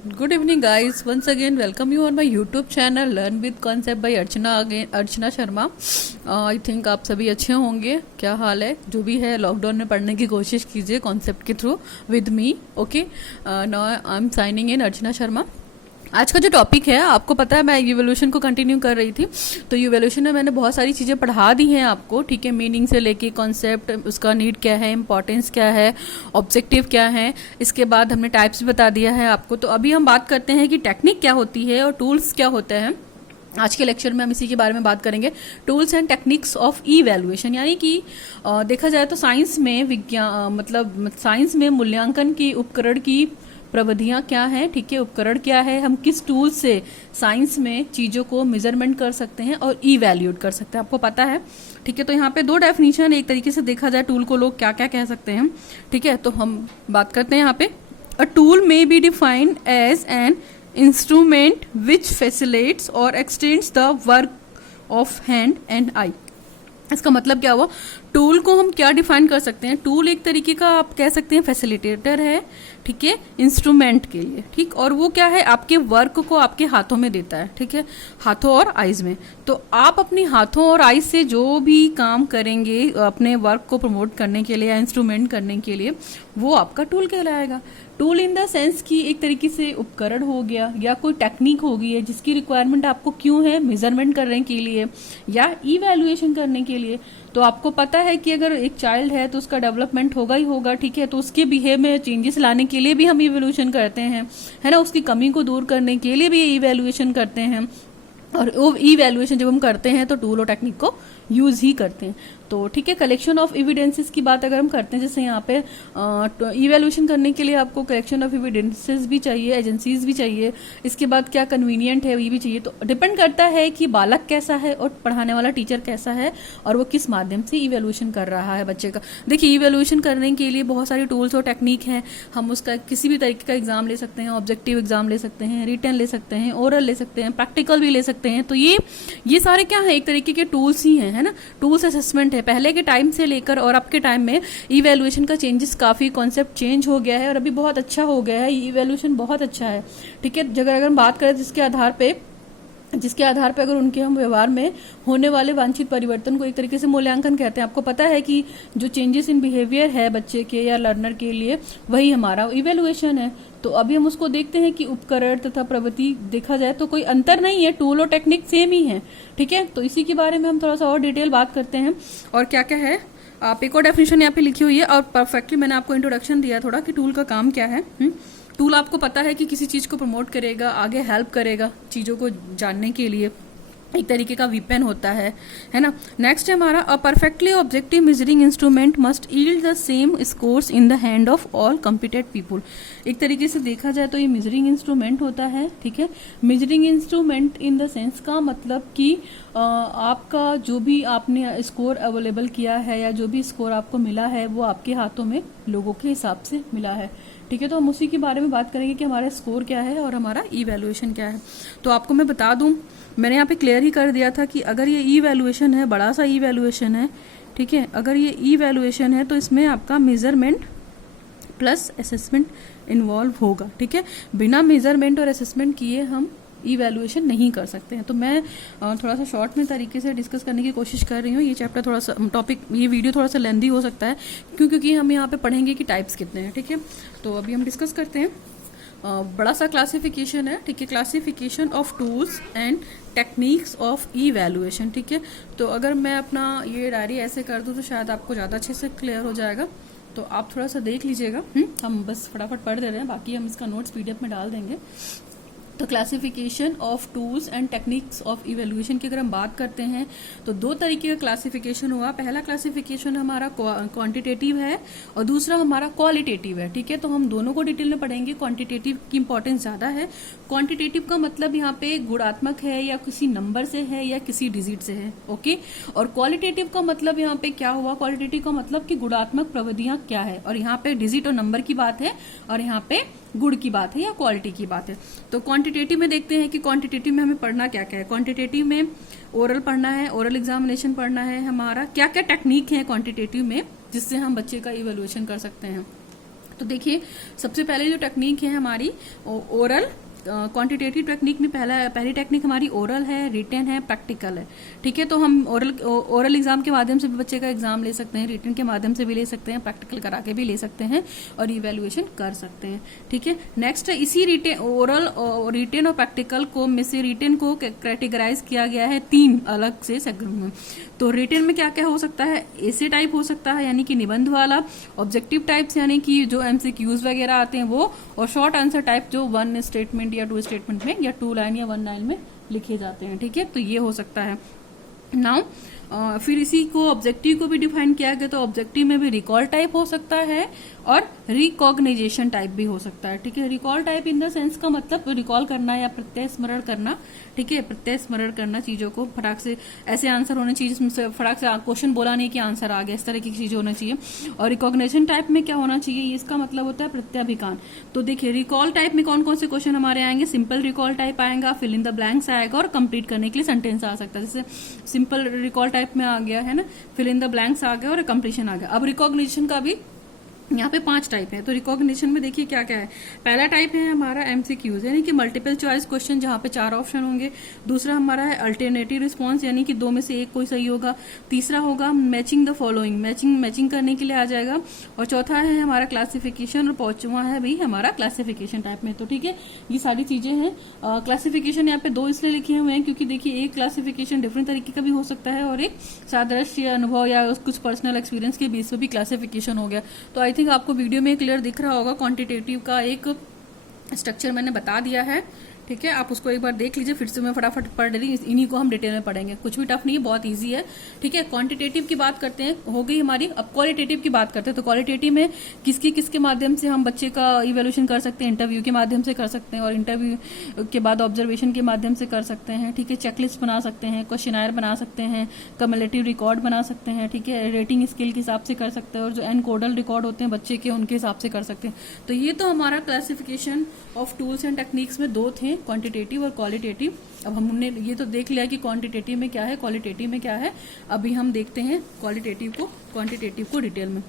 Good evening, guys. Once again, welcome you on my YouTube channel Learn with Concept by Archana again, Archana Sharma. I think आप सभी अच्छे होंगे. क्या हाल है? जो भी है लॉकडाउन में पढ़ने की कोशिश कीजिए कॉन्सेप्ट के through with me. Okay, now I am signing in Archana Sharma. आज का जो टॉपिक है, आपको पता है मैं इवोल्यूशन को कंटिन्यू कर रही थी. तो इवोल्यूशन में मैंने बहुत सारी चीज़ें पढ़ा दी हैं आपको. ठीक है, मीनिंग से लेके कॉन्सेप्ट, उसका नीड क्या है, इंपॉर्टेंस क्या है, ऑब्जेक्टिव क्या है. इसके बाद हमने टाइप्स बता दिया है आपको. तो अभी हम बात करते हैं कि टेक्निक क्या होती है और टूल्स क्या होते हैं. आज के लेक्चर में हम इसी के बारे में बात करेंगे. Tools and techniques of evaluation, यानी कि देखा जाए तो साइंस में विज्ञान मतलब साइंस में मूल्यांकन की उपकरण की प्रविधियां क्या हैं. ठीक है, उपकरण क्या है, हम किस टूल से साइंस में चीज़ों को मेजरमेंट कर सकते हैं और इवैल्यूएट कर सकते हैं, आपको पता है. ठीक है, तो यहाँ पे दो डेफिनेशन, एक तरीके से देखा जाए टूल को लोग क्या क्या कह सकते हैं. ठीक है, तो हम बात करते हैं यहाँ पे. A tool may be defined as an instrument which facilitates और extends the work of hand and eye. इसका मतलब क्या हुआ, टूल को हम क्या डिफाइन कर सकते हैं. टूल एक तरीके का आप कह सकते हैं फैसिलिटेटर है. ठीक है, इंस्ट्रूमेंट के लिए. ठीक, और वो क्या है, आपके वर्क को आपके हाथों में देता है. ठीक है, हाथों और आईज में. तो आप अपनी हाथों और आईज से जो भी काम करेंगे अपने वर्क को प्रमोट करने के लिए या इंस्ट्रूमेंट करने के लिए, वो आपका टूल कहलाएगा. टूल इन द सेंस की एक तरीके से उपकरण हो गया या कोई टेक्निक हो गई है जिसकी रिक्वायरमेंट आपको क्यों है, मेजरमेंट करने के लिए या इवैल्यूएशन करने के लिए. तो आपको पता है कि अगर एक चाइल्ड है तो उसका डेवलपमेंट होगा ही होगा. ठीक है, तो उसके बिहेव में चेंजेस लाने के लिए भी हम इवैल्यूएशन करते हैं, है ना. उसकी कमी को दूर करने के लिए भी इवैल्यूएशन करते हैं. और वो इवैल्यूएशन जब हम करते हैं तो टूल और टेक्निक को यूज ही करते हैं. तो ठीक है, कलेक्शन ऑफ एविडेंसेस की बात अगर हम करते हैं, जैसे यहाँ पे इवैल्यूएशन करने के लिए आपको कलेक्शन ऑफ एविडेंसेस भी चाहिए, एजेंसीज भी चाहिए. इसके बाद क्या कन्वीनियंट है, ये भी चाहिए. तो डिपेंड करता है कि बालक कैसा है और पढ़ाने वाला टीचर कैसा है और वो किस माध्यम से इवैल्यूएशन कर रहा है बच्चे का. देखिए, इवैल्यूएशन करने के लिए बहुत सारे टूल्स और टेक्निक हैं. हम उसका किसी भी तरीके का एग्जाम ले सकते हैं, ऑब्जेक्टिव एग्जाम ले सकते हैं, रिटन ले सकते हैं, ओरल ले सकते हैं, प्रैक्टिकल भी ले सकते हैं. तो ये सारे क्या है, एक तरीके के टूल्स ही हैं, है ना. टूल्स असेसमेंट है. पहले के टाइम से लेकर और अब के टाइम में इवैल्यूएशन का चेंजेस, काफी कॉन्सेप्ट चेंज हो गया है और अभी बहुत अच्छा हो गया है. इवैल्यूएशन बहुत अच्छा है. ठीक है, अगर हम बात करें जिसके आधार पे अगर उनके हम व्यवहार में होने वाले वांछित परिवर्तन को एक तरीके से मूल्यांकन कहते हैं. आपको पता है कि जो चेंजेस इन बिहेवियर है बच्चे के या लर्नर के लिए, वही हमारा इवैल्यूएशन है. तो अभी हम उसको देखते हैं कि उपकरण तथा प्रवृत्ति देखा जाए तो कोई अंतर नहीं है, टूल और टेक्निक सेम ही है. ठीक है, तो इसी के बारे में हम थोड़ा सा और डिटेल बात करते हैं. और क्या क्या है, आप एक और डेफिनेशन यहाँ पे लिखी हुई है और परफेक्टली मैंने आपको इंट्रोडक्शन दिया थोड़ा कि टूल का काम क्या है. टूल आपको पता है कि किसी चीज को प्रमोट करेगा, आगे हेल्प करेगा चीजों को जानने के लिए, एक तरीके का वीपन होता है ना. नेक्स्ट है हमारा, अ perfectly objective measuring instrument must yield the same scores in the hand of all competent people. एक तरीके से देखा जाए तो ये मेजरिंग इंस्ट्रूमेंट होता है. ठीक है, measuring instrument in the sense का मतलब कि आपका जो भी आपने स्कोर अवेलेबल किया है या जो भी स्कोर आपको मिला है वो आपके हाथों में लोगों के हिसाब से मिला है. ठीक है, तो हम उसी के बारे में बात करेंगे कि हमारा स्कोर क्या है और हमारा इवैल्यूएशन क्या है. तो आपको मैं बता दूं, मैंने यहाँ पे क्लियर ही कर दिया था कि अगर ये इवैल्यूएशन है, बड़ा सा इवैल्यूएशन है. ठीक है, अगर ये इवैल्यूएशन है तो इसमें आपका मेजरमेंट प्लस असेसमेंट इन्वॉल्व होगा. ठीक है, बिना मेजरमेंट और असेसमेंट किए हम इवैल्यूएशन नहीं कर सकते हैं. तो मैं थोड़ा सा शॉर्ट में तरीके से डिस्कस करने की कोशिश कर रही हूँ. ये चैप्टर थोड़ा सा टॉपिक, ये वीडियो थोड़ा सा लेंदी हो सकता है क्योंकि हम यहाँ पे पढ़ेंगे कि टाइप्स कितने हैं. ठीक है, तो अभी हम डिस्कस करते हैं. बड़ा सा क्लासिफिकेशन है. ठीक है, classification of tools and techniques of evaluation. ठीक है, तो अगर मैं अपना ये डायरी ऐसे कर दूँ तो शायद आपको ज़्यादा अच्छे से क्लियर हो जाएगा. तो आप थोड़ा सा देख लीजिएगा. हम बस फटाफट पढ़ दे रहे हैं, बाकी हम इसका नोट्स पीडीएफ में डाल देंगे. तो classification of tools and techniques of evaluation की अगर हम बात करते हैं तो दो तरीके का क्लासिफिकेशन हुआ. पहला क्लासिफिकेशन हमारा क्वांटिटेटिव है और दूसरा हमारा क्वालिटेटिव है. ठीक है, तो हम दोनों को डिटेल में पढ़ेंगे. क्वांटिटेटिव की इंपॉर्टेंस ज्यादा है. क्वांटिटेटिव का मतलब यहाँ पे गुणात्मक है या किसी नंबर से है या किसी डिजिट से है. ओके, और क्वालिटेटिव का मतलब यहाँ पे क्या हुआ, क्वालिटेटिव का मतलब कि गुणात्मक प्रविधियां क्या है, और यहाँ पे डिजिट और नंबर की बात है और यहाँ पे गुण की बात है या क्वालिटी की बात है. तो क्वांटिटेटिव में देखते हैं कि क्वांटिटेटिव में हमें पढ़ना क्या क्या है. क्वांटिटेटिव में ओरल पढ़ना है, ओरल एग्जामिनेशन पढ़ना है. हमारा क्या क्या टेक्निक है क्वांटिटेटिव में जिससे हम बच्चे का इवैल्यूएशन कर सकते हैं. तो देखिए, सबसे पहले जो टेक्निक है हमारी ओरल क्वांटिटेटिव टेक्निक में पहली टेक्निक हमारी ओरल है, रिटन है, प्रैक्टिकल है। ठीक है, तो हम ओरल एग्जाम के माध्यम से भी बच्चे का एग्जाम ले सकते हैं, रिटन के माध्यम से भी ले सकते हैं, प्रैक्टिकल करा के भी ले सकते हैं और इवेल्युएशन कर सकते हैं। ठीक है, नेक्स्ट इसी रिटन ओरल रिटन और प्रैक्टिकल को में से रिटन को कैटेगराइज किया गया है 3 अलग से सेगमेंट में। तो रिटन में क्या क्या हो सकता है, ऐसे टाइप हो सकता है यानी कि निबंध वाला, ऑब्जेक्टिव टाइप्स यानी कि जो एमसीक्यूज वगैरह आते हैं वो, और शॉर्ट आंसर टाइप जो 1 स्टेटमेंट या 2 स्टेटमेंट में या 2 लाइन या 1 लाइन में लिखे जाते हैं। ठीक है, तो ये हो सकता है। नाउ फिर इसी को ऑब्जेक्टिव को भी डिफाइन किया गया, तो ऑब्जेक्टिव में भी रिकॉल टाइप हो सकता है और रिकॉग्नाइजेशन टाइप भी हो सकता है। ठीक है, recall type in the sense का मतलब रिकॉल करना या प्रत्यय स्मरण करना। ठीक है, प्रत्यय स्मरण करना चीजों को, फटाक से ऐसे आंसर होने चाहिए जिसमें फटाक से क्वेश्चन बोला नहीं कि आंसर आ गया, इस तरह की चीजें होना चाहिए। और रिकॉग्निशन टाइप में क्या होना चाहिए, इसका मतलब होता है प्रत्याभिकान। तो देखिए, रिकॉल टाइप में कौन कौन से क्वेश्चन हमारे आएंगे, सिंपल रिकॉल टाइप आएगा, फिल इन द ब्लैंक्स आएगा और कंप्लीट करने के लिए सेंटेंस आ सकता है। जैसे सिंपल रिकॉल टाइप में आ गया है ना, फिल इन द ब्लैंक्स आ गया और कंप्लीशन आ गया। अब रिकॉग्निशन का भी यहाँ पे 5 टाइप है। तो रिकॉग्निशन में देखिए क्या क्या है। पहला टाइप है हमारा एमसीक्यूज यानी कि मल्टीपल चॉइस क्वेश्चन, जहाँ पे 4 ऑप्शन होंगे। दूसरा हमारा है अल्टरनेटिव रिस्पॉन्स यानी कि 2 में से 1 कोई सही होगा। तीसरा होगा मैचिंग द फॉलोइंग, मैचिंग करने के लिए आ जाएगा। और चौथा है हमारा क्लासिफिकेशन और पांचवा है भी हमारा क्लासिफिकेशन टाइप में। तो ठीक है, ये सारी चीजें हैं। क्लासिफिकेशन यहाँ पे 2 इसलिए लिखे हुए हैं क्योंकि देखिए एक क्लासिफिकेशन डिफरेंट तरीके का भी हो सकता है और एक सादृश्य अनुभव या कुछ पर्सनल एक्सपीरियंस के बेस पे भी क्लासिफिकेशन हो गया। तो आई थिंक आपको वीडियो में क्लियर दिख रहा होगा, क्वांटिटेटिव का एक स्ट्रक्चर मैंने बता दिया है। ठीक है, आप उसको एक बार देख लीजिए, फिर से मैं फटाफट पढ़ रही हूँ, इन्हीं को हम डिटेल में पढ़ेंगे, कुछ भी टफ नहीं है, बहुत इजी है। ठीक है, क्वांटिटेटिव की बात करते हैं, हो गई हमारी। अब क्वालिटेटिव की बात करते हैं। तो क्वालिटेटिव में किसके माध्यम से हम बच्चे का इवेल्यूशन कर सकते हैं, इंटरव्यू के माध्यम से कर सकते हैं और इंटरव्यू के बाद ऑब्जर्वेशन के माध्यम से कर सकते हैं। ठीक है, चेकलिस्ट बना सकते हैं, क्वेश्चनायर बना सकते हैं, कम्युलेटिव रिकॉर्ड बना सकते हैं। ठीक है, रेटिंग स्केल के हिसाब से कर सकते हैं और जो एनकोडल रिकॉर्ड होते हैं बच्चे के, उनके हिसाब से कर सकते हैं। तो ये तो हमारा classification of tools and techniques में 2 थे, क्वांटिटेटिव और क्वालिटेटिव। अब हमने ये तो देख लिया कि क्वांटिटेटिव में क्या है, क्वालिटेटिव में क्या है। अभी हम देखते हैं क्वांटिटेटिव को डिटेल में।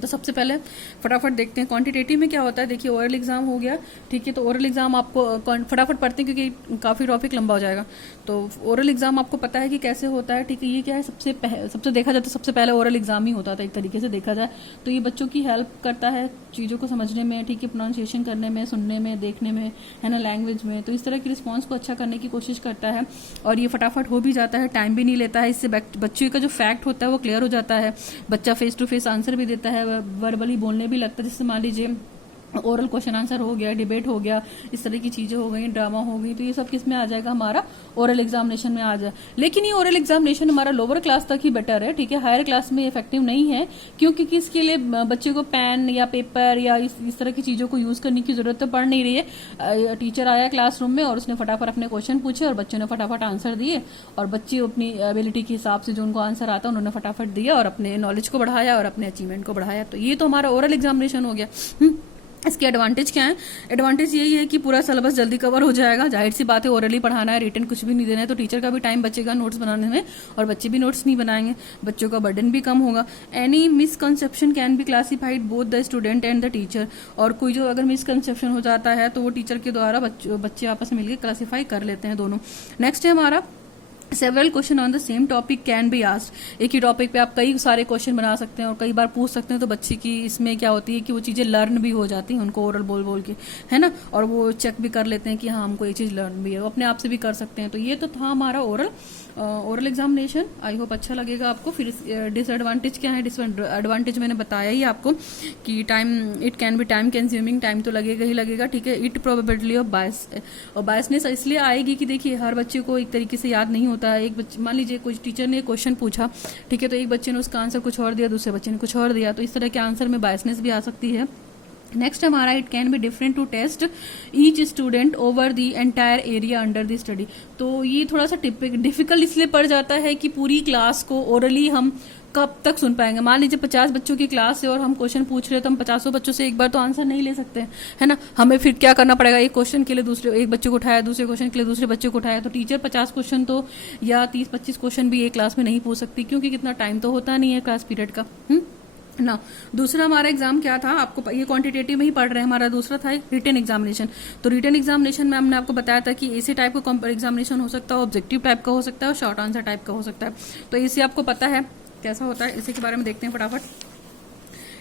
तो सबसे पहले फटाफट देखते हैं क्वांटिटेटिव में क्या होता है। देखिए, ओरल एग्जाम हो गया। ठीक है, तो ओरल एग्जाम आपको फटाफट पढ़ते हैं क्योंकि काफी टॉपिक लंबा हो जाएगा। तो ओरल एग्जाम आपको पता है कि कैसे होता है। ठीक है, ये क्या है, सबसे देखा जाए तो सबसे पहले ओरल एग्जाम ही होता था एक तरीके से देखा जाए तो। ये बच्चों की हेल्प करता है चीजों को समझने में, ठीक है, प्रोनाउंसिएशन करने में, सुनने में, देखने में, है ना, लैंग्वेज में। तो इस तरह की रिस्पॉन्स को अच्छा करने की कोशिश करता है और ये फटाफट हो भी जाता है, टाइम भी नहीं लेता है। इससे बच्चे का जो फैक्ट होता है वो क्लियर हो जाता है, बच्चा फेस टू फेस आंसर भी देता है, वर्बली बोलने भी लगता है। जैसे मान लीजिए ओरल क्वेश्चन आंसर हो गया, डिबेट हो गया, इस तरह की चीजें हो गई, ड्रामा हो गई, तो ये सब किस में आ जाएगा, हमारा ओरल एग्जामिनेशन में आ जाए। लेकिन ये ओरल एग्जामिनेशन हमारा लोअर क्लास तक ही बेटर है। ठीक है, हायर क्लास में इफेक्टिव नहीं है क्योंकि इसके लिए बच्चे को पेन या पेपर या इस तरह की चीजों को यूज करने की जरूरत तो पड़ नहीं रही है। टीचर आया क्लासरूम में और उसने फटाफट अपने क्वेश्चन पूछे और बच्चों ने फटाफट आंसर दिए और बच्चे अपनी एबिलिटी के हिसाब से जो उनको आंसर आता उन्होंने फटाफट दिया और अपने नॉलेज को बढ़ाया और अपने अचीवमेंट को बढ़ाया। तो ये तो हमारा ओरल एग्जामिनेशन हो गया। इसके एडवांटेज क्या है, एडवांटेज यही है कि पूरा सिलेबस जल्दी कवर हो जाएगा। जाहिर सी बात है, ओरली पढ़ाना है, रिटन कुछ भी नहीं देना है, तो टीचर का भी टाइम बचेगा नोट्स बनाने में और बच्चे भी नोट्स नहीं बनाएंगे, बच्चों का बर्डन भी कम होगा। Any misconception can be classified both the student and the teacher. और कोई जो अगर मिसकंसेप्शन हो जाता है तो वो टीचर के द्वारा बच्चे आपस में मिलकर क्लासीफाई कर लेते हैं दोनों। नेक्स्ट है हमारा several question on the same topic can be asked. एक ही टॉपिक पे आप कई सारे क्वेश्चन बना सकते हैं और कई बार पूछ सकते हैं। तो बच्चे की इसमें क्या होती है कि वो चीजें लर्न भी हो जाती हैं उनको ओरल बोल बोल के, है ना, और वो चेक भी कर लेते हैं कि हाँ हमको ये चीज लर्न भी है, वो अपने आप से भी कर सकते हैं। तो ये तो था हमारा ओरल एग्जामिनेशन। आई होप अच्छा लगेगा आपको। फिर डिसएडवांटेज क्या है, डिसएडवांटेज मैंने बताया ही आपको कि it can B time consuming, time तो लगेगा ही लगेगा। ठीक है, इट प्रोबेबिलिटी ऑफ बायस, और बायसनेस इसलिए आएगी कि देखिए हर बच्चे को एक तरीके से याद नहीं होता है। एक बच्चे, मान लीजिए कुछ टीचर ने क्वेश्चन पूछा, ठीक है, तो एक बच्चे ने उसका आंसर कुछ और दिया, दूसरे बच्चे ने कुछ और दिया, तो इस तरह के आंसर में बायसनेस भी आ सकती है। नेक्स्ट हमारा it can be different to test each student over the entire area under the study. तो ये थोड़ा सा डिफिकल्ट इसलिए पड़ जाता है कि पूरी क्लास को ओरली हम कब तक सुन पाएंगे। मान लीजिए 50 बच्चों की क्लास है और हम क्वेश्चन पूछ रहे हैं, तो हम 50 बच्चों से एक बार तो आंसर नहीं ले सकते, है ना। हमें फिर क्या करना पड़ेगा, एक क्वेश्चन के लिए दूसरे एक बच्चे को उठाया, दूसरे क्वेश्चन के लिए दूसरे बच्चे को उठाया। तो टीचर 50 क्वेश्चन तो या 30-25 क्वेश्चन भी एक क्लास में नहीं पूछ सकती क्योंकि कितना टाइम तो होता नहीं है क्लास पीरियड का। ना। दूसरा हमारा एग्जाम क्या था, आपको ये क्वांटिटेटिव में ही पढ़ रहे हैं, हमारा दूसरा था रिटन एग्जामिनेशन। तो रिटन एग्जामिनेशन में हमने आपको बताया था कि ऐसे टाइप का एग्जामिनेशन हो सकता है, ऑब्जेक्टिव टाइप का हो सकता है और शॉर्ट आंसर टाइप का हो सकता है। तो इसे आपको पता है कैसा होता है, इसी के बारे में देखते हैं फटाफट।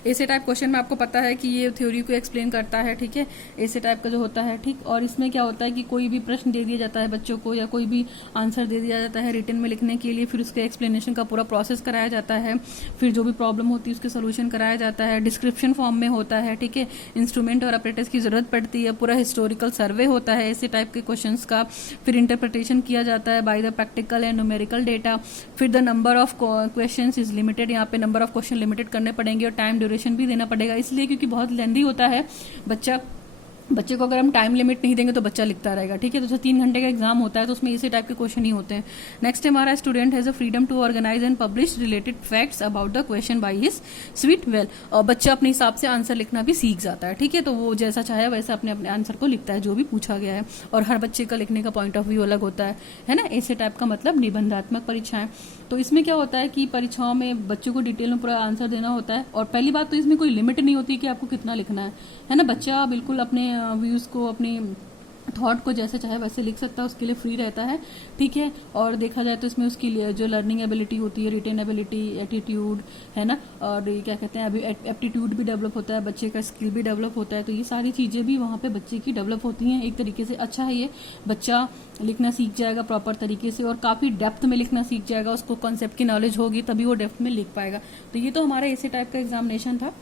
ऐसे टाइप क्वेश्चन में आपको पता है कि ये थ्योरी को एक्सप्लेन करता है, ठीक है, ऐसे टाइप का जो होता है, ठीक। और इसमें क्या होता है कि कोई भी प्रश्न दे दिया जाता है बच्चों को या कोई भी आंसर दे दिया जाता है रिटन में लिखने के लिए, फिर उसके एक्सप्लेनेशन का पूरा प्रोसेस कराया जाता है, फिर जो भी प्रॉब्लम होती है उसके सोल्यूशन कराया जाता है, डिस्क्रिप्शन फॉर्म में होता है, ठीक है, इंस्ट्रूमेंट और ऑपरेटर्स की जरूरत पड़ती है, पूरा हिस्टोरिकल सर्वे होता है ऐसे टाइप के क्वेश्चन का, फिर इंटरप्रिटेशन किया जाता है by the practical and numerical data, फिर the number of question is limited, यहाँ पे नंबर ऑफ क्वेश्चन लिमिटेड करने पड़ेंगे और टाइम ड्यूरेशन भी देना पड़ेगा, इसलिए क्योंकि बहुत लेंदी होता है। बच्चे को अगर हम टाइम लिमिट नहीं देंगे तो बच्चा लिखता रहेगा, ठीक है। तो जो 3 घंटे का एग्जाम होता है तो उसमें इसी टाइप के क्वेश्चन ही होते हैं। नेक्स्ट हमारा student has a freedom to organise and publish related facts about the question by his sweet well, और बच्चा अपने हिसाब से आंसर लिखना भी सीख जाता है, ठीक है। तो वो जैसा चाहे वैसा अपने अपने आंसर को लिखता है जो भी पूछा गया है, और हर बच्चे का लिखने का पॉइंट ऑफ व्यू अलग होता है ना। ऐसे टाइप का मतलब निबंधात्मक परीक्षाएं। तो इसमें क्या होता है कि परीक्षाओं में बच्चों को डिटेल में पूरा आंसर देना होता है, और पहली बात तो इसमें कोई लिमिट नहीं होती कि आपको कितना लिखना है ना। बच्चा बिल्कुल अपने व्यूज को, अपनी थॉट को जैसे चाहे वैसे लिख सकता है, उसके लिए फ्री रहता है, ठीक है। और देखा जाए तो इसमें उसकी जो लर्निंग एबिलिटी होती है, रिटेन एबिलिटी, एटीट्यूड, है ना, और ये क्या कहते हैं अभी एप्टीट्यूड भी डेवलप होता है, बच्चे का स्किल भी डेवलप होता है। तो ये सारी चीज़ें भी वहाँ पे बच्चे की डेवलप होती हैं एक तरीके से। अच्छा है, ये बच्चा लिखना सीख जाएगा प्रॉपर तरीके से और काफ़ी डेप्थ में लिखना सीख जाएगा, उसको कॉन्सेप्ट की नॉलेज होगी तभी वो डेप्थ में लिख पाएगा। तो ये तो हमारा ऐसे टाइप का एग्जामिनेशन था।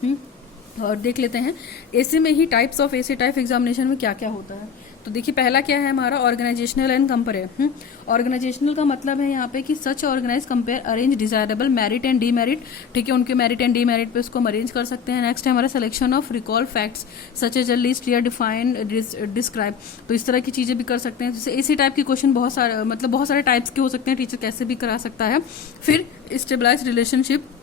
और देख लेते हैं ऐसे में ही टाइप्स ऑफ ऐसे टाइप एग्जामिनेशन में क्या क्या होता है। तो देखिए पहला क्या है हमारा, ऑर्गेनाइजेशनल एंड कंपेयर। ऑर्गेनाइजेशनल का मतलब है यहाँ पे कि such organise compare arrange desirable merit and demerit, ठीक है, उनके मेरिट एंड डीमेरिट पे उसको अरेंज कर सकते हैं। नेक्स्ट है हमारा selection of recall facts such as a list या डिफाइन डिस्क्राइब, तो इस तरह की चीजें भी कर सकते हैं। जैसे इसी टाइप के क्वेश्चन बहुत सारे टाइप्स के हो सकते हैं, टीचर कैसे भी करा सकता है। फिर स्टेबलाइज रिलेशनशिप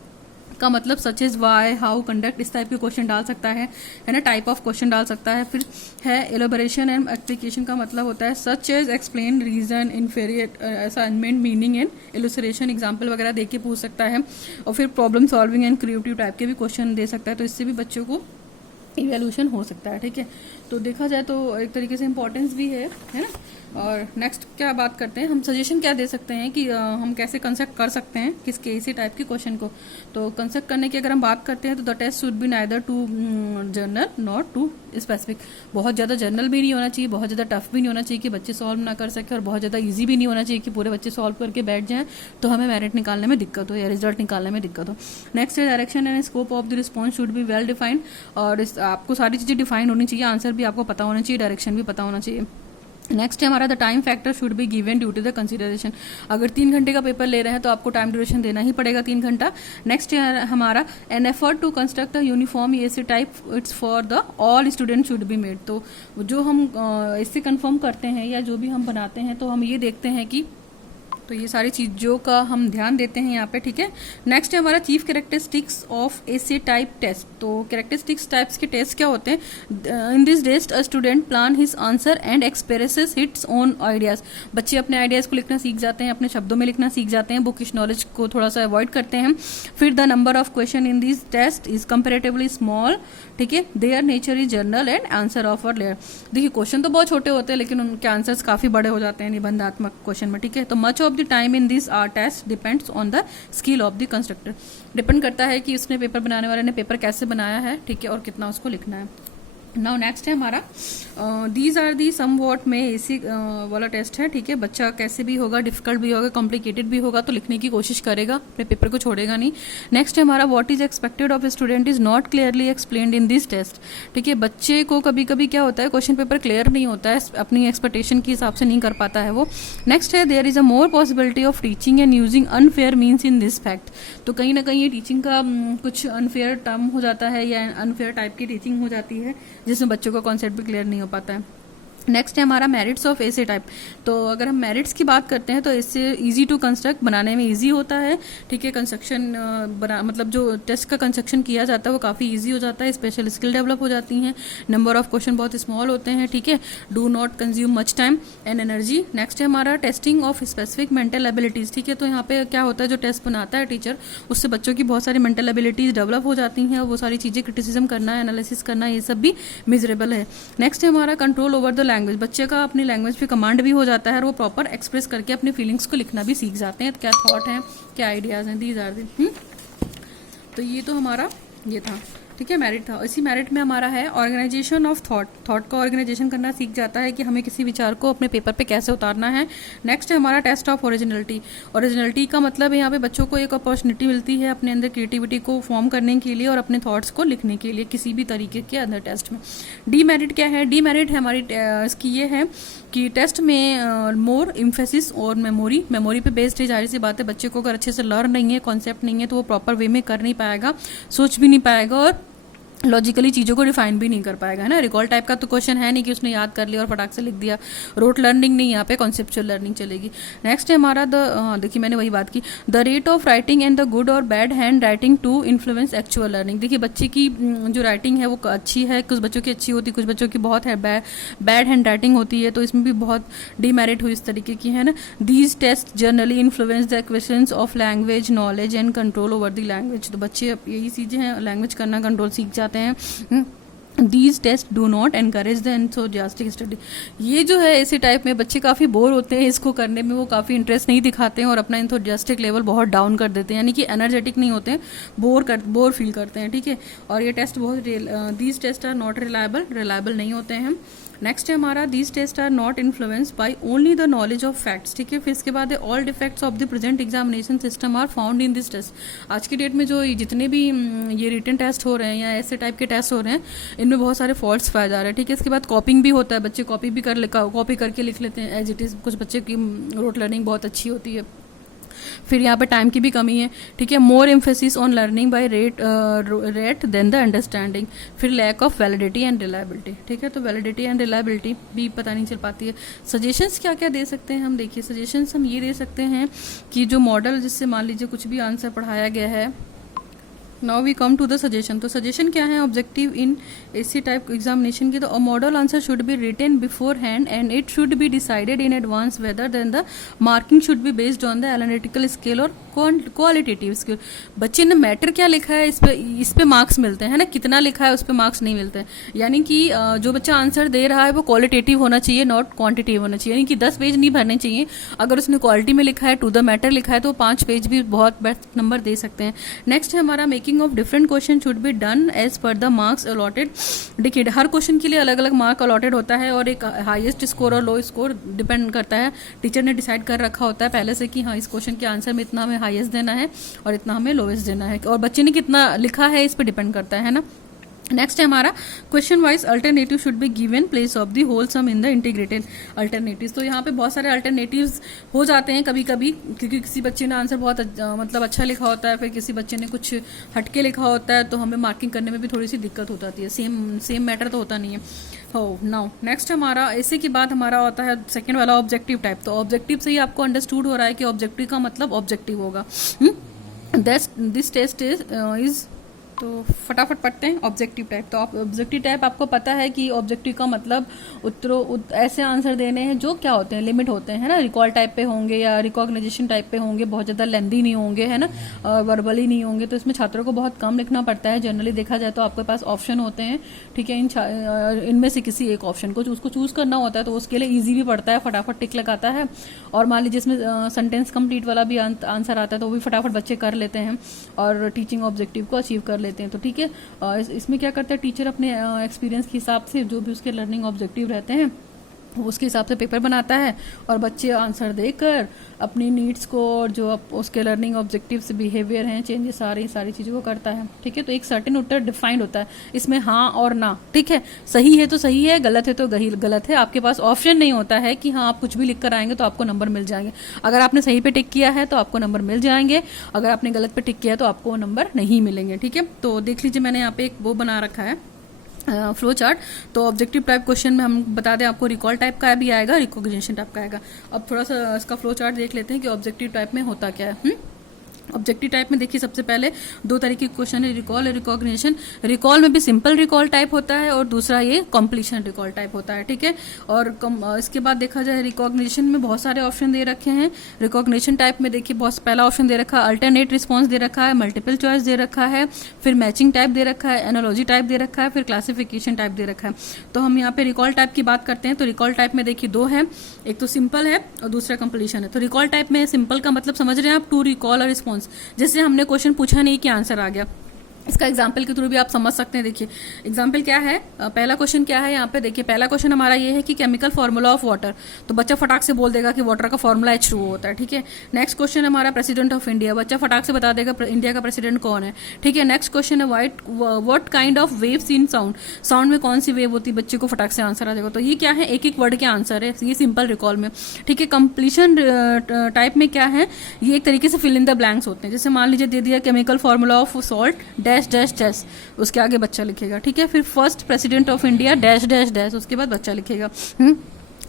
का मतलब such is why, how, conduct, इस टाइप के क्वेश्चन डाल सकता है ना, टाइप ऑफ क्वेश्चन डाल सकता है। फिर है एलोबरेशन एंड एक्सप्लिकेशन का मतलब होता है such as explain, reason, differentiate, assignment, meaning and illustration, example वगैरह दे के पूछ सकता है। और फिर problem solving and creative type के भी क्वेश्चन दे सकता है, तो इससे भी बच्चों को इवेल्यूशन हो सकता है, ठीक है। तो देखा जाए तो एक तरीके से इंपॉर्टेंस भी है ना। और नेक्स्ट क्या बात करते हैं, हम सजेशन क्या दे सकते हैं कि हम कैसे कंस्ट्रक्ट कर सकते हैं किसके इसी टाइप के क्वेश्चन को। तो कंस्ट्रक्ट करने की अगर हम बात करते हैं तो the test should be neither too general not too specific, बहुत ज़्यादा जनरल भी नहीं होना चाहिए, बहुत ज़्यादा टफ भी नहीं होना चाहिए कि बच्चे सॉल्व ना कर सके, और बहुत ज़्यादा ईजी भी नहीं होना चाहिए कि पूरे बच्चे सॉल्व करके बैठ जाएं तो हमें मेरिट निकालने में दिक्कत हो या रिजल्ट निकालने में दिक्कत हो। नेक्स्ट है direction and scope of the response should be well defined, और आपको सारी चीज़ें डिफाइंड होनी चाहिए, आंसर भी आपको पता होना चाहिए, डायरेक्शन भी पता होना चाहिए। नेक्स्ट है हमारा the time factor should be given due to the consideration, अगर 3 घंटे का पेपर ले रहे हैं तो आपको टाइम ड्यूरेशन देना ही पड़ेगा 3 घंटा। नेक्स्ट है हमारा an effort to construct a uniform essay type it's for the all student should be made, तो जो हम इससे कंफर्म करते हैं या जो भी हम बनाते हैं तो हम ये देखते हैं कि, तो ये सारी चीज़ों का हम ध्यान देते हैं यहाँ पे, ठीक है। नेक्स्ट है हमारा चीफ कैरेक्टरिस्टिक्स ऑफ ऐसे टाइप टेस्ट, तो कैरेक्टरिस्टिक्स टाइप्स के टेस्ट क्या होते हैं। In this test a student plan his answer and expresses his own ideas, बच्चे अपने आइडियाज को लिखना सीख जाते हैं, अपने शब्दों में लिखना सीख जाते हैं, बुकिश नॉलेज को थोड़ा सा अवॉइड करते हैं। फिर the number of question in this test is comparatively small, ठीक है, their nature is general and answer of are layer, देखिए क्वेश्चन तो बहुत छोटे होते हैं लेकिन उनके आंसर्स काफी बड़े हो जाते हैं निबंधात्मक क्वेश्चन में, ठीक है। तो much of the time in this test depends on the skill of the constructor, depend करता है कि उसने पेपर बनाने वाले ने पेपर कैसे बनाया है, ठीक है, और कितना उसको लिखना है। नाउ नेक्स्ट है हमारा these are the somewhat में ऐसी वाला टेस्ट है, ठीक है। बच्चा कैसे भी होगा, डिफिकल्ट भी होगा, कॉम्प्लिकेटेड भी होगा, तो लिखने की कोशिश करेगा, अपने पेपर को छोड़ेगा नहीं। नेक्स्ट है हमारा what is expected of student is not clearly explained in this test, ठीक है। बच्चे को कभी कभी क्या होता है, क्वेश्चन पेपर क्लियर नहीं होता है, अपनी एक्सपेक्टेशन के हिसाब से नहीं कर पाता है वो। नेक्स्ट है there is a more possibility of teaching and using unfair means in this fact, तो कहीं ना कहीं ये टीचिंग का कुछ अनफेयर टर्म हो जाता है या अनफेयर टाइप की टीचिंग हो जाती है जिसमें बच्चों का कॉन्सेप्ट भी क्लियर नहीं हो पाता है। नेक्स्ट है हमारा मेरिट्स ऑफ ऐसे टाइप। तो अगर हम मेरिट्स की बात करते हैं तो इससे इजी टू कंस्ट्रक्ट, बनाने में इजी होता है, ठीक है। कंस्ट्रक्शन बना मतलब जो टेस्ट का कंस्ट्रक्शन किया जाता है वो काफ़ी इजी हो जाता है, स्पेशल स्किल डेवलप हो जाती हैं, नंबर ऑफ क्वेश्चन बहुत स्मॉल होते हैं, ठीक है। Do not consume much time and energy. Next है हमारा testing of specific mental abilities, ठीक है। तो यहाँ पे क्या होता है, जो टेस्ट बनाता है टीचर, उससे बच्चों की बहुत सारी मेंटल एबिलिटीज़ डेवलप हो जाती हैं, वो सारी चीज़ें क्रिटिसिज्म करना, एनालिसिस करना, ये सब भी मिजरेबल है। नेक्स्ट है हमारा कंट्रोल ओवर द लैंग्वेज। बच्चे का अपनी लैंग्वेज पे कमांड भी हो जाता है और वो प्रॉपर एक्सप्रेस करके अपने फीलिंग्स को लिखना भी सीख जाते हैं। क्या थॉट हैं, क्या आइडियाज़ हैं, दीज आर दी। तो ये तो हमारा ये था, ठीक है, मेरिट था। इसी मेरिट में हमारा है ऑर्गेनाइजेशन ऑफ थॉट। थॉट का ऑर्गेनाइजेशन करना सीख जाता है कि हमें किसी विचार को अपने पेपर पे कैसे उतारना है। नेक्स्ट है हमारा टेस्ट ऑफ ओरिजिनलिटी। ओरिजिनलिटी का मतलब है यहाँ पे बच्चों को एक अपॉर्चुनिटी मिलती है अपने अंदर क्रिएटिविटी को फॉर्म करने के लिए और अपने थॉट्स को लिखने के लिए किसी भी तरीके के अंदर टेस्ट में। डी मेरिट क्या है? डी मेरिट है हमारी इसकी ये है कि टेस्ट में मोर इम्फेसिस और मेमोरी पे बेस्ड है। जाहिर सी बात है, बच्चे को अगर अच्छे से लर्न नहीं है, कॉन्सेप्ट नहीं है, तो वो प्रॉपर वे में कर नहीं पाएगा, सोच भी नहीं पाएगा और लॉजिकली चीज़ों को डिफाइन भी नहीं कर पाएगा, है ना। रिकॉल टाइप का तो क्वेश्चन है नहीं कि उसने याद कर लिया और फटाक से लिख दिया। रोट लर्निंग नहीं, यहाँ पे कॉन्सेप्चुअल लर्निंग चलेगी। नेक्स्ट है हमारा देखिए मैंने वही बात की, the rate of writing and the good और bad handwriting to influence actual learning. देखिए बच्चे की जो राइटिंग है वो अच्छी है, कुछ बच्चों की अच्छी होती है, कुछ बच्चों की बहुत है बैड हैंड राइटिंग होती है, तो इसमें भी बहुत डीमेरिट हुई इस तरीके की, है ना। These test generally influence the acquisition of language knowledge and control over the language. तो बच्चे यही चीज़ें हैं, लैंग्वेज करना, कंट्रोल सीख जाते हैं। These tests do not encourage the enthusiastic study। ये जो है ऐसे टाइप में बच्चे काफ़ी बोर होते हैं, इसको करने में वो काफ़ी इंटरेस्ट नहीं दिखाते हैं और अपना enthusiastic लेवल बहुत डाउन कर देते हैं, यानी कि एनर्जेटिक नहीं होते हैं, बोर फील करते हैं, ठीक है। और ये टेस्ट बहुत these tests are not reliable नहीं होते हैं। नेक्स्ट है हमारा these test are not influenced by only the knowledge of facts, ठीक है। फिर इसके बाद है all defects of the present examination system are found in this test. आज की डेट में जो जितने भी ये रिटन टेस्ट हो रहे हैं या ऐसे टाइप के टेस्ट हो रहे हैं, इनमें बहुत सारे फॉल्ट्स पाए जा रहे हैं, ठीक है। इसके बाद कॉपिंग भी होता है, बच्चे कॉपी करके लिख लेते हैं एज इट इज़। कुछ बच्चे की रोट लर्निंग बहुत अच्छी होती है। फिर यहाँ पे टाइम की भी कमी है, ठीक है। More emphasis on learning by rote than the understanding. फिर lack of validity and reliability, ठीक है। तो वैलिडिटी एंड रिलायबिलिटी भी पता नहीं चल पाती है। सजेशंस क्या क्या दे सकते हैं हम, देखिए सजेशंस हम ये दे सकते हैं कि जो मॉडल जिससे मान लीजिए कुछ भी आंसर पढ़ाया गया है। Now we come to the suggestion. तो सजेशन क्या है ऑब्जेक्टिव इन ऐसी टाइप एग्जामिनेशन की? तो a model answer should be written beforehand and it should be decided in advance whether then the marking should be based on the analytical scale और qualitative skill. बच्चे ने matter क्या लिखा है इस पे मार्क्स मिलते हैं ना, कितना लिखा है उस पर मार्क्स नहीं मिलते हैं। यानी कि जो बच्चा आंसर दे रहा है वो क्वालिटेटिव होना चाहिए, नॉट क्वांटिटेटिव होना चाहिए। यानी कि 10 पेज नहीं भरने चाहिए। अगर उसने क्वालिटी में लिखा है, टू द मैटर लिखा है, तो 5 पेज भी बहुत बेस्ट नंबर दे सकते हैं। नेक्स्ट है हमारा making of different question should be done as per the marks allotted. देखिए हर क्वेश्चन के लिए अलग अलग मार्क अलॉटेड होता है और एक हाईएस्ट स्कोर और लो स्कोर डिपेंड करता है। टीचर ने डिसाइड कर रखा होता है पहले से कि हाँ इस क्वेश्चन के आंसर में इतना हमें हाईएस्ट देना है और इतना हमें लोएस्ट देना है, और बच्चे ने कितना लिखा है इस पर डिपेंड करता है ना। नेक्स्ट है हमारा question wise alternative should be given place of the whole sum in the integrated alternatives. तो यहाँ पे बहुत सारे अल्टरनेटिव्स हो जाते हैं कभी कभी, क्योंकि किसी बच्चे ने आंसर बहुत मतलब अच्छा लिखा होता है, फिर किसी बच्चे ने कुछ हटके लिखा होता है, तो हमें मार्किंग करने में भी थोड़ी सी दिक्कत हो जाती है। सेम मैटर तो होता नहीं है। हो नाउ नेक्स्ट हमारा ऐसे के बाद हमारा होता है सेकेंड वाला ऑब्जेक्टिव टाइप। तो ऑब्जेक्टिव से ही आपको अंडरस्टूड हो रहा है कि ऑब्जेक्टिव का मतलब ऑब्जेक्टिव होगा। दिस टेस्ट इज तो फटाफट पढ़ते हैं ऑब्जेक्टिव टाइप। तो ऑब्जेक्टिव टाइप आपको पता है कि ऑब्जेक्टिव का मतलब ऐसे आंसर देने हैं जो क्या होते हैं, लिमिट होते हैं, है ना। रिकॉल टाइप पे होंगे या रिकॉग्नाइजेशन टाइप पे होंगे, बहुत ज़्यादा लेंदी नहीं होंगे, है ना, वर्बली नहीं होंगे। तो इसमें छात्रों को बहुत कम लिखना पड़ता है। जनरली देखा जाए तो आपके पास ऑप्शन होते हैं, ठीक है। इनमें से किसी एक ऑप्शन को उसको चूज करना होता है, तो उसके लिए ईजी भी पड़ता है, फटाफट टिक लगाता है। और मान लीजिए इसमें सेंटेंस कंप्लीट वाला भी आंसर आता है, तो वो भी फटाफट बच्चे कर लेते हैं और टीचिंग ऑब्जेक्टिव को अचीव कर लेते हैं। तो ठीक है, इसमें क्या करता है टीचर अपने एक्सपीरियंस के हिसाब से जो भी उसके लर्निंग ऑब्जेक्टिव रहते हैं उसके हिसाब से पेपर बनाता है और बच्चे आंसर देकर अपनी नीड्स को और जो उसके लर्निंग ऑब्जेक्टिव्स बिहेवियर हैं, चेंजेस सारी चीज़ों को करता है, ठीक है। तो एक सर्टेन उत्तर डिफाइंड होता है इसमें, हाँ और ना, ठीक है। सही है तो सही है, गलत है तो गलत है। आपके पास ऑप्शन नहीं होता है कि हाँ आप कुछ भी लिख कर आएंगे तो आपको नंबर मिल जाएंगे। अगर आपने सही पे टिक किया है तो आपको नंबर मिल जाएंगे, अगर आपने गलत पे टिक किया है तो आपको नंबर नहीं मिलेंगे, ठीक है। तो देख लीजिए मैंने यहाँ पे एक वो बना रखा है फ्लो चार्ट। तो ऑब्जेक्टिव टाइप क्वेश्चन में हम बता दें आपको रिकॉल टाइप का भी आएगा, रिकॉग्निशन टाइप का आएगा। अब थोड़ा सा इसका फ्लो चार्ट देख लेते हैं कि ऑब्जेक्टिव टाइप में होता क्या है। ऑब्जेक्टिव टाइप में देखिए सबसे पहले दो तरीके के क्वेश्चन है, रिकॉल और रिकॉग्निशन। रिकॉल में भी सिंपल रिकॉल टाइप होता है और दूसरा ये कंप्लीशन रिकॉल टाइप होता है, ठीक है। और इसके बाद देखा जाए रिकॉग्निशन में बहुत सारे ऑप्शन दे रखे हैं। रिकॉग्निशन टाइप में देखिए बहुत पहला ऑप्शन दे रखा है, अल्टरनेट रिस्पॉन्स दे रखा है, मल्टीपल चॉइस दे रखा है, फिर मैचिंग टाइप दे रखा है, एनालॉजी टाइप दे रखा है, फिर क्लासिफिकेशन टाइप दे रखा है। तो हम यहाँ पे रिकॉल टाइप की बात करते हैं। तो रिकॉल टाइप में देखिए दो है, एक तो सिंपल है और दूसरा कंप्लीशन है। तो रिकॉल टाइप में सिंपल का मतलब समझ रहे हैं आप, टू रिकॉल और रिस्पॉन्स। जैसे हमने क्वेश्चन पूछा नहीं कि आंसर आ गया, इसका एग्जाम्पल के थ्रू भी आप समझ सकते हैं। देखिए एग्जाम्पल क्या है, पहला क्वेश्चन क्या है यहाँ पे देखिए, पहला क्वेश्चन हमारा ये है कि केमिकल फार्मूला ऑफ वाटर। तो बच्चा फटाक से बोल देगा कि वाटर का फार्मूला H2O होता है, ठीक है। नेक्स्ट क्वेश्चन हमारा प्रेसिडेंट ऑफ इंडिया, बच्चा फटाक से बता देगा इंडिया का प्रेसिडेंट कौन है, ठीक है। नेक्स्ट क्वेश्चन है what kind of waves in sound, sound में कौन सी वेव होती है, बच्चे को फटाक से आंसर आ जाएगा। तो ये क्या है, एक एक वर्ड के आंसर है, ये सिंपल रिकॉल में, ठीक है। कंप्लीशन टाइप में क्या है, ये एक तरीके से फिल इन द ब्लैंक्स होते हैं। जैसे मान लीजिए दे दिया chemical formula of salt dash dash dash, उसके आगे बच्चा लिखेगा, ठीक है। फिर first president of India dash dash dash, उसके बाद बच्चा लिखेगा।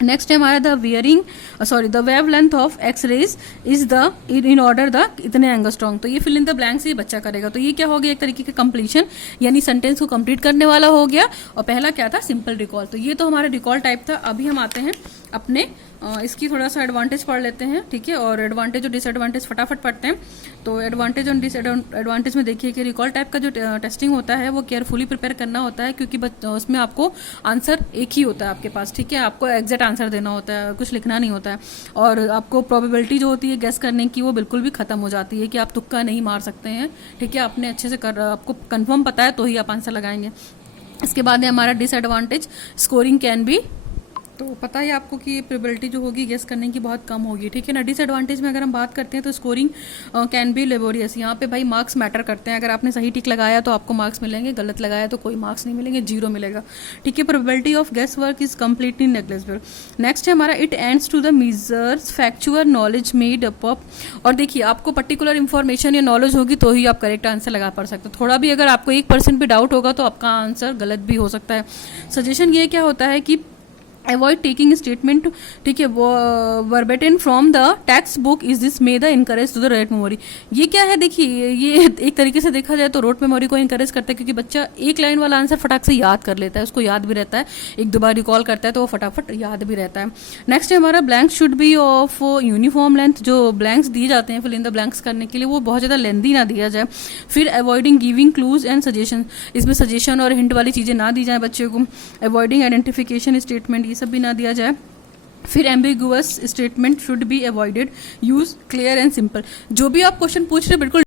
नेक्स्ट है हमारा the wavelength of X rays is the in order the इतने एंगस्ट्रॉन्ग। तो ये फिल इन द ब्लैंक से ये बच्चा करेगा। तो ये क्या हो गया, एक तरीके का कंप्लीशन, यानी सेंटेंस को कंप्लीट करने वाला हो गया। और पहला क्या था, सिंपल रिकॉल। तो ये तो हमारा रिकॉल टाइप था। अभी हम आते हैं अपने इसकी थोड़ा सा एडवांटेज पढ़ लेते हैं, ठीक है। और एडवांटेज और डिसएडवांटेज फटाफट पढ़ते हैं। तो एडवांटेज और डिसएडवांटेज में देखिए कि रिकॉल टाइप का जो टेस्टिंग होता है वो केयरफुली प्रिपेयर करना होता है, क्योंकि उसमें आपको आंसर एक ही होता है आपके पास, ठीक है। आपको एग्जैक्ट आंसर देना होता है, कुछ लिखना नहीं होता है। और आपको प्रोबेबिलिटी जो होती है गेस करने की वो बिल्कुल भी खत्म हो जाती है कि आप तुक्का नहीं मार सकते हैं, ठीक है। आपने अच्छे से आपको कन्फर्म पता है तो ही आप आंसर लगाएंगे। इसके बाद है हमारा डिसएडवांटेज, स्कोरिंग कैन बी, तो पता है आपको कि प्रोबेबिलिटी जो होगी गेस करने की बहुत कम होगी, ठीक है ना। डिसएडवांटेज में अगर हम बात करते हैं तो स्कोरिंग कैन बी लेबोरियस। यहाँ पे भाई मार्क्स मैटर करते हैं। अगर आपने सही टिक लगाया तो आपको मार्क्स मिलेंगे, गलत लगाया तो कोई मार्क्स नहीं मिलेंगे, 0 मिलेगा, ठीक है। Probability of guesswork is completely negligible. Next है हमारा it ends to the measures factual knowledge made up. और देखिए आपको पर्टिकुलर इन्फॉर्मेशन या नॉलेज होगी तो ही आप करेक्ट आंसर लगा पा सकते हो। थोड़ा भी अगर आपको 1% भी डाउट होगा तो आपका आंसर गलत भी हो सकता है। सजेशन ये क्या होता है कि अवॉइड टेकिंग स्टेटमेंट, ठीक है, वो verbatim from the textbook is this may the encourage to the rote memory. ये क्या है, देखिए ये एक तरीके से देखा जाए तो रोट मेमोरी को इनकरेज करता है, क्योंकि बच्चा एक लाइन वाला आंसर फटाक से याद कर लेता है, उसको याद भी रहता है, एक दो बार रिकॉल करता है तो वो फटाफट याद भी रहता है। नेक्स्ट है हमारा blank should be of uniform length. जो ब्लैंक्स दिए जाते हैं फिल इन द ब्लैंक्स करने के लिए वो बहुत ज़्यादा लेंदी ना दिया जाए। फिर avoiding giving clues and suggestion, इसमें सजेशन और हिंट वाली चीज़ें ना दी जाए बच्चे को। अवॉइडिंग आइडेंटिफिकेशन स्टेटमेंट, ये सब भी ना दिया जाए। फिर ambiguous statement should be avoided, use clear and simple. जो भी आप क्वेश्चन पूछ रहे हैं बिल्कुल